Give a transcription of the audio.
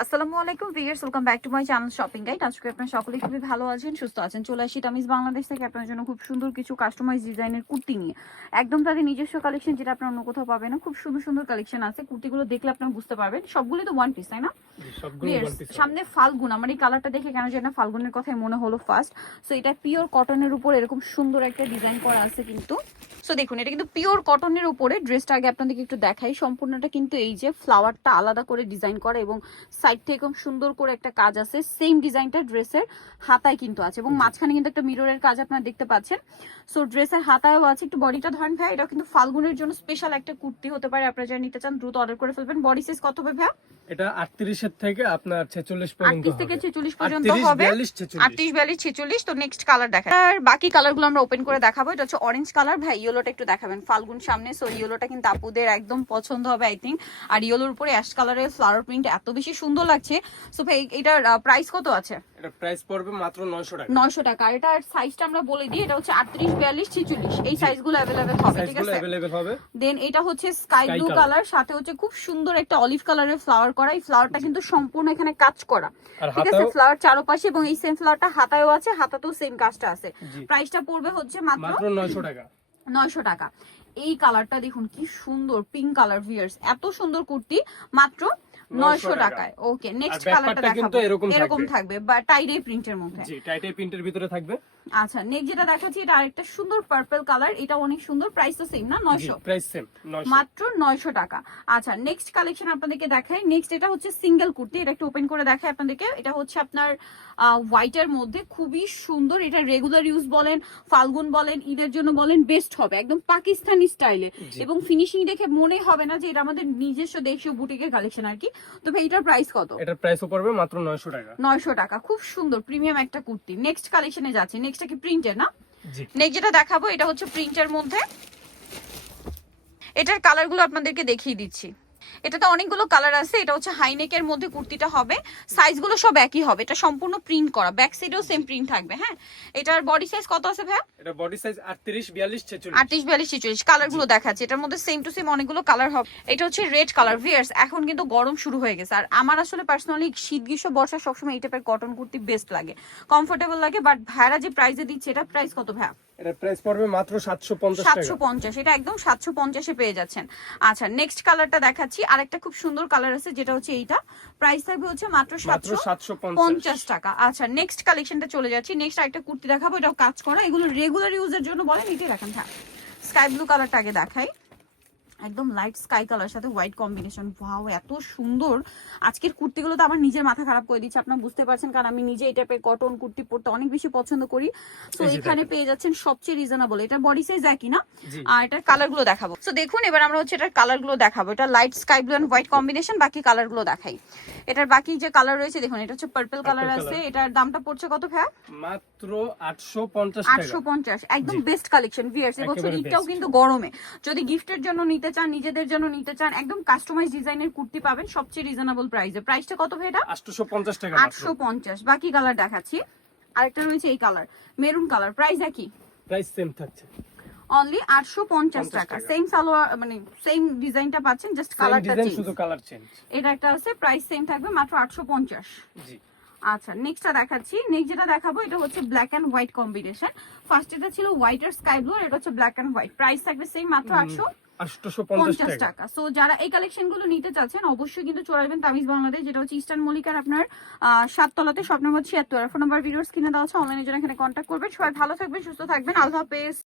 আসসালামু আলাইকুম viewers, welcome back to my channel shopping guide. আজকে আপনারা সকলেই খুবই ভালো আছেন, সুস্থ আছেন। চলে আসি তামিজ বাংলাদেশ থেকে আপনার জন্য খুব সুন্দর কিছু কাস্টমাইজ ডিজাইনের কুর্তি নিয়ে। একদম তাদের নিজস্ব কালেকশন, যেটা আপনারা অন্য কোথাও পাবেন না। খুব সুন্দর সুন্দর কালেকশন আছে। কুর্তিগুলো দেখলে আপনারা বুঝতে পারবেন সবগুলোই তো ওয়ান পিস, তাই না? সামনে ফাল্গুন, আমার এই কালারটা দেখে কেন জানি না ফাল্গুনের কথাই মনে হলো ফার্স্ট। সো এটা পিওর কটনের উপর এরকম সুন্দর একটা ডিজাইন করা আছে কিন্তু। সো দেখুন, এটা কিন্তু পিওর কটনের উপরে। ড্রেসটা আগে আপনাদেরকে একটু দেখাই। সম্পূর্ণটা কিন্তু এই যে ফ্লাওয়ারটা আলাদা করে ডিজাইন করা এবং সাইড থেকে খুব সুন্দর করে একটা কাজ আছে। সেম ডিজাইনটা ড্রেসের হাতায় কিন্তু আছে এবং মাঝখানে কিন্তু একটা মিররের কাজ আপনারা দেখতে পাচ্ছেন। সো ড্রেসের হাতায়ও আছে। একটু বডিটা ধরেন ভাই, এটা কিন্তু ফাল্গুনের জন্য স্পেশাল একটা কুর্তি হতে পারে। আপনারা যারা নিতে চান দ্রুত অর্ডার করে ফেলবেন। বডি সাইজ কত হবে ভাই? এটা 38 এর থেকে আপনার 46 পর্যন্ত 38 থেকে 46 পর্যন্ত হবে। 38 42 46। তো নেক্সট কালার দেখাই। আর বাকি কালারগুলো আমরা ওপেন করে দেখাবো। এটা হচ্ছে অরেঞ্জ কালার। ভাই ইয়েলোটা একটু দেখাবেন, ফাল্গুন সামনে। সো ইয়েলোটা কিন্তু আপুদের একদম পছন্দ হবে আই থিংক। আর ইয়েলোর উপরে অ্যাশ কালারের ফ্লাওয়ার প্রিন্ট এত বেশি সুন্দর লাগছে। সো ভাই এটার প্রাইস কত আছে? এটা প্রাইস পড়বে মাত্র 900 টাকা। 900 টাকা। আর এটার সাইজটা আমরা বলে দিই, এটা হচ্ছে 38 42 46। এই সাইজগুলো अवेलेबल হবে, ঠিক আছে? अवेलेबल হবে। দেন এটা হচ্ছে স্কাই ব্লু কালার, সাথে হচ্ছে খুব সুন্দর একটা অলিভ কালারের ফ্লাওয়ার করা। এই ফ্লাওয়ারটা কিন্তু সম্পূর্ণ এখানে কাজ করা, ঠিক আছে? ফ্লাওয়ার চারপাশে এবং এই সেম ফ্লাওয়ারটা হাতায়ও আছে, হাতাতেও সেম কাজটা আছে। প্রাইসটা পড়বে হচ্ছে মাত্র 900 টাকা। 900 টাকা। এই কালারটা দেখুন কি সুন্দর, পিঙ্ক কালার। ভিউয়ার্স, এত সুন্দর কুর্তি মাত্র 900 টাকায়। ওকে, নেক্সট কালারটা দেখাবো। এরকম থাকবে বা টাইডে প্রিন্টের মধ্যে। জি, টাইডে প্রিন্টের ভিতরে থাকবে। আচ্ছা, নেক্সট যেটা দেখাচ্ছি, এটা আরেকটা সুন্দর পার্পল কালার। এটা অনেক সুন্দর। প্রাইস তো সেম না? 900। প্রাইস সেম 900, মাত্র 900 টাকা। আচ্ছা, নেক্সট কালেকশন আপনাদেরকে দেখাই। নেক্সট এটা হচ্ছে সিঙ্গেল কুর্তি। এটা একটু ওপেন করে দেখাই আপনাদেরকে। এটা হচ্ছে আপনার হোয়াইটের মধ্যে খুবই সুন্দর। এটা রেগুলার ইউজ বলেন, ফাল্গুন বলেন, ঈদের জন্য বলেন, বেস্ট হবে। একদম পাকিস্তানি স্টাইলে এবং ফিনিশিং দেখে মনে হবে না যে এটা আমাদের নিজস্ব দেশীয় বুটিকের কালেকশন আর কি। তো ভাই এটার প্রাইস কত? এটার প্রাইসও পড়বে মাত্র 900 টাকা। 900 টাকা। খুব সুন্দর প্রিমিয়াম একটা কুর্তি। নেক্সট কালেকশনে যাচ্ছে। নেক্সটটা কি প্রিন্টের না? জি। নেক্সট যেটা দেখাবো, এটা হচ্ছে প্রিন্টের মধ্যে। এটার কালারগুলো আপনাদেরকে দেখিয়ে দিচ্ছি। এটাতে অনেকগুলো কালার আছে। এটা হচ্ছে হাইনেকের মধ্যে কুর্তিটা হবে। সাইজগুলো সব একই হবে। এটা সম্পূর্ণ প্রিন্ট করা, ব্যাক সাইডেও সেম প্রিন্ট থাকবে। হ্যাঁ, এটার বডি সাইজ কত আছে ভাই? এটা বডি সাইজ 38 42 46। 38 42 46 কালারগুলো দেখাচ্ছে। এটার মধ্যে সেম টু সেম অনেকগুলো কালার হবে। এটা হচ্ছে রেড কালার। ভিউয়ার্স, এখন কিন্তু গরম শুরু হয়ে গেছে। আর আমার আসলে পার্সোনালি শীত গ্রীষ্ম বর্ষা সবসময় এই টাইপের কটন কুর্তি বেস্ট লাগে, কমফোর্টেবল লাগে। বাট ভাইরা যে প্রাইসে দিচ্ছে, এটা প্রাইস কত ভাই? এটার প্রাইস পড়বে মাত্র 750 টাকা। 750। এটা একদম 750 এ পেয়ে যাচ্ছেন। আচ্ছা, নেক্সট কালারটা দেখাচ্ছি। আরেকটা খুব সুন্দর কালার আছে, যেটা হচ্ছে এইটা। প্রাইস থাকবে হচ্ছে মাত্র 750 টাকা। আচ্ছা, নেক্সট কালেকশনটা চলে যাচ্ছি। নেক্সট আরেকটা কুর্তি দেখাবো। এটাও কাজ করা। এগুলো রেগুলার ইউজের জন্য বলেন, এটাই রাখেন। হ্যাঁ, স্কাই ব্লু কালারটা আগে দেখাই। একদম লাইট স্কাই কালার সাথে হোয়াইট কম্বিনেশন। ওয়াও, এত সুন্দর। আজকের কুর্তিগুলো তো আমার নিজের মাথা খারাপ করে দিচ্ছে, আপনারা বুঝতে পারছেন, কারণ আমি নিজে এই টাইপের কটন কুর্তি পরতে অনেক বেশি পছন্দ করি। সো এখানে পেয়ে যাচ্ছেন সবচেয়ে রিজনেবল। এটা বডি সাইজ একই না? আর এটার কালারগুলো দেখাবো। সো দেখুন, এবার আমরা হচ্ছে এটার কালারগুলো দেখাবো। এটা light sky blue and white combination. বাকি কালারগুলো দেখাই। এটার বাকি যে কালার রয়েছে দেখুন, এটা হচ্ছে পার্পল কালার আছে। এটার দামটা পড়ছে কত ভাই? মাত্র 850 টাকা। 850। একদম বেস্ট কালেকশন। ভিউয়ার্স, এবছর ঈদটাও কিন্তু গরমে যদি গিফটের জন্য নিতে চান, নিজেদের জন্য নিতে চান, একদম কাস্টমাইজ ডিজাইনের কুর্তি পাবেন সবচেয়ে রিজনেবল প্রাইসে। প্রাইসটা কত ভাই এটা? 850 টাকা। 850। বাকি কালার দেখাচ্ছি। আরেকটা রয়েছে এই কালার, মেরুন কালার। প্রাইস একই, প্রাইস সেম থাকছে। অনলি 850 টাকা। সেম সালোয়ার, মানে সেম ডিজাইনটা পাচ্ছেন, জাস্ট কালারটা চেঞ্জ, শুধু কালার চেঞ্জ। এটা একটা আছে। প্রাইস সেম থাকবে, মাত্র 850। জি। আচ্ছা, নেক্সটটা দেখাচ্ছি। নেক্সট যেটা দেখাবো, এটা হচ্ছে black and white combination. First এটা ছিল হোয়াইট আর স্কাই ব্লু, এটা হচ্ছে ব্ল্যাক এন্ড হোয়াইট। প্রাইস থাকবে সেম, মাত্র 850 টাকা। সো যারা এই কালেকশন গুলো নিতে চাচ্ছেন, অবশ্যই কিন্তু চলে আসবেন তামিজ বাংলাদেশ, যেটা হচ্ছে ইস্টার্ন মল্লিকার আপনার 7 তলাতে, shop number 76। Phone number videos কিনে দেওয়া আছে। অনলাইনে জন্য এখানে কন্ট্যাক্ট করবেন। সবাই ভালো থাকবেন, সুস্থ থাকবেন। আল্লাহ হাফেজ।